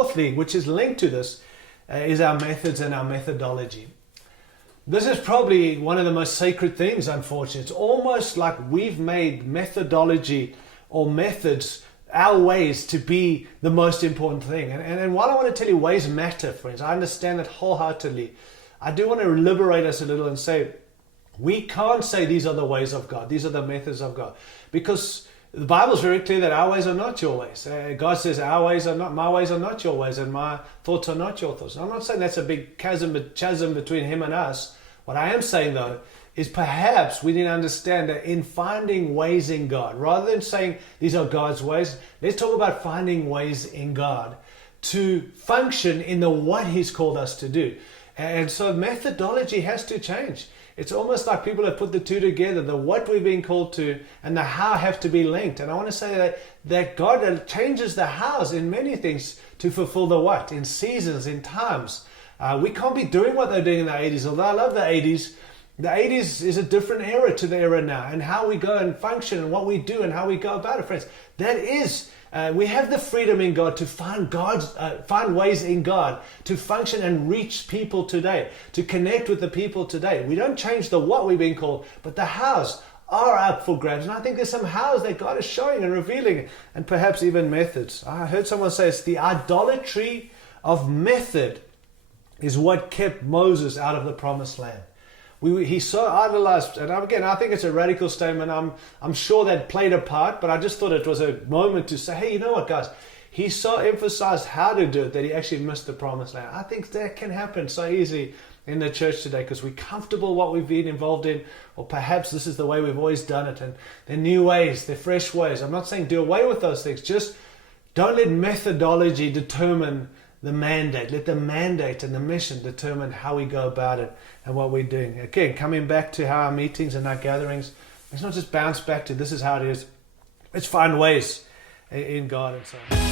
fourthly, which is linked to this, is our methods and our methodology. This is probably one of the most sacred things, unfortunately. It's almost like we've made methodology or methods, our ways, to be the most important thing. And while I want to tell you ways matter, friends, I understand that wholeheartedly. I do want to liberate us a little and say, we can't say these are the ways of God, these are the methods of God, because the Bible is very clear that our ways are not your ways. God says our ways are not, my ways are not your ways, and my thoughts are not your thoughts. I'm not saying that's a big chasm between him and us. What I am saying, though, is perhaps we need to understand that in finding ways in God, rather than saying these are God's ways, let's talk about finding ways in God to function in the what he's called us to do. And so methodology has to change. It's almost like people have put the two together, the what we've been called to and the how have to be linked. And I want to say that God changes the hows in many things to fulfill the what, in seasons, in times. We can't be doing what they're doing in the 80s. Although I love the 80s is a different era to the era now, and how we go and function and what we do and how we go about it, friends. That is, we have the freedom in God to find ways in God to function and reach people today, to connect with the people today. We don't change the what we've been called, but the hows are up for grabs. And I think there's some hows that God is showing and revealing, and perhaps even methods. I heard someone say it's the idolatry of method is what kept Moses out of the promised land. He so idolized, and again, I think it's a radical statement. I'm sure that played a part, but I just thought it was a moment to say, hey, you know what, guys? He so emphasized how to do it that he actually missed the promised land. I think that can happen so easily in the church today because we're comfortable what we've been involved in, or perhaps this is the way we've always done it, and they're new ways, they're fresh ways. I'm not saying do away with those things. Just don't let methodology determine the mandate. Let the mandate and the mission determine how we go about it and what we're doing. Again, coming back to how our meetings and our gatherings, let's not just bounce back to this is how it is. Let's find ways in God and so on.